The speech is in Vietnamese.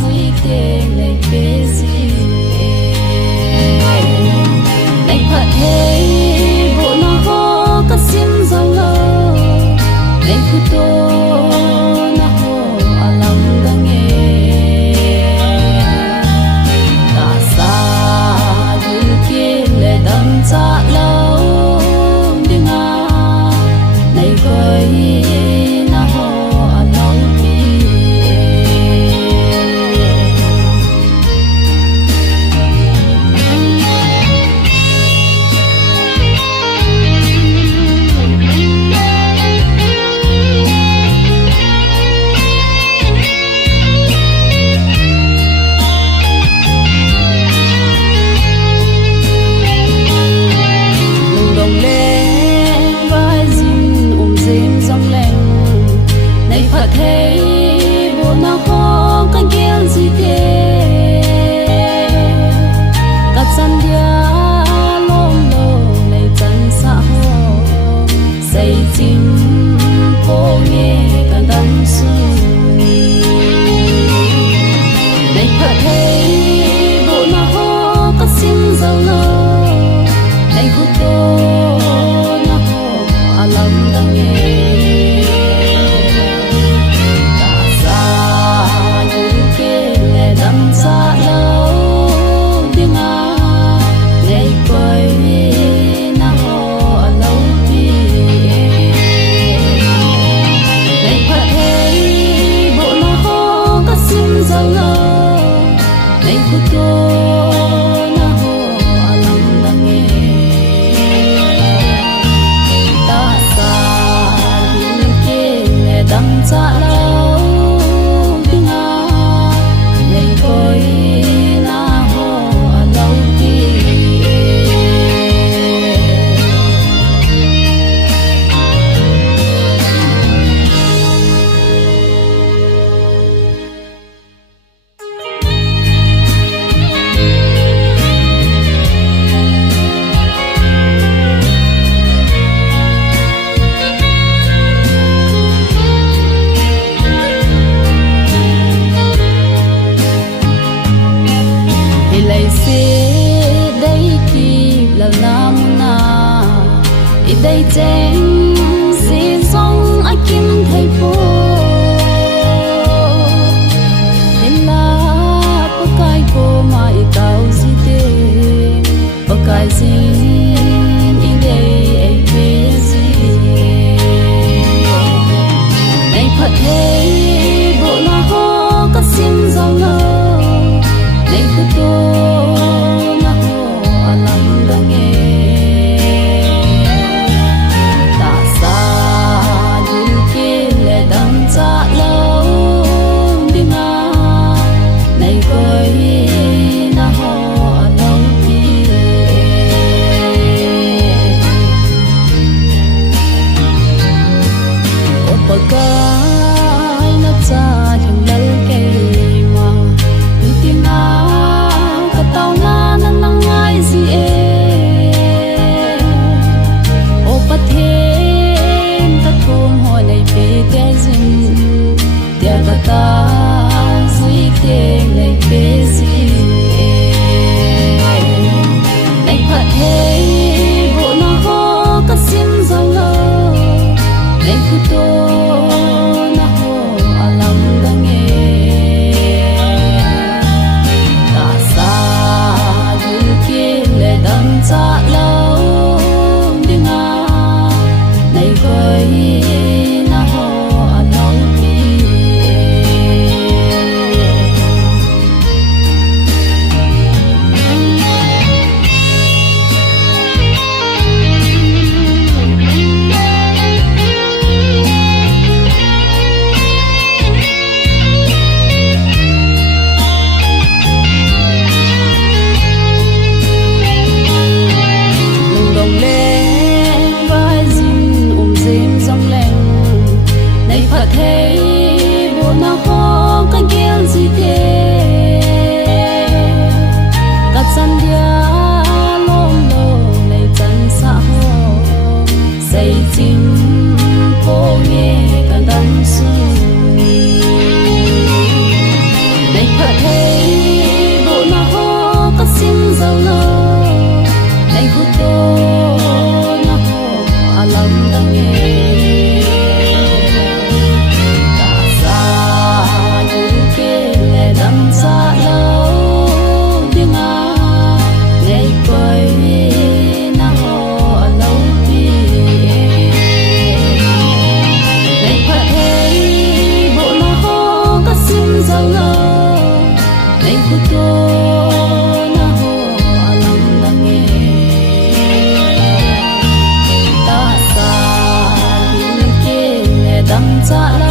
duy tê này bê gì này phật thế bộ nó ho cắt sim dòng lơ này khu tô nó ho à lòng đang nghe ta xa như kia lệ đâm cha lâu đi ngà này với nó ho à lòng thấy bộ nó ho cái kia gì thế cắt chân dia lom lô này chân xã ho say chim cô nghe cả tâm sự này phật thấy bộ nó ho cắt sim dầu lơ này khu tô nó ho à lòng đang nghe xa lâu tiếng à ngày quay na ho lâu đi ngày phật thấy bộ na ho cắt sim dầu lơ ngày khu tô na ho lòng đang nghe ta xa những kia lệ đâm xa lâu đây chén xì sông ai kim thầy phố nên là bữa cay cô mà tao gì thế bữa cay gì in đây ai biết gì này phật thế bộ nó ho cắt sim dòng lơ này cứ tô nó ho à lòng đang nghe khu to na ho alam dange ta sa hin ke le dam cha la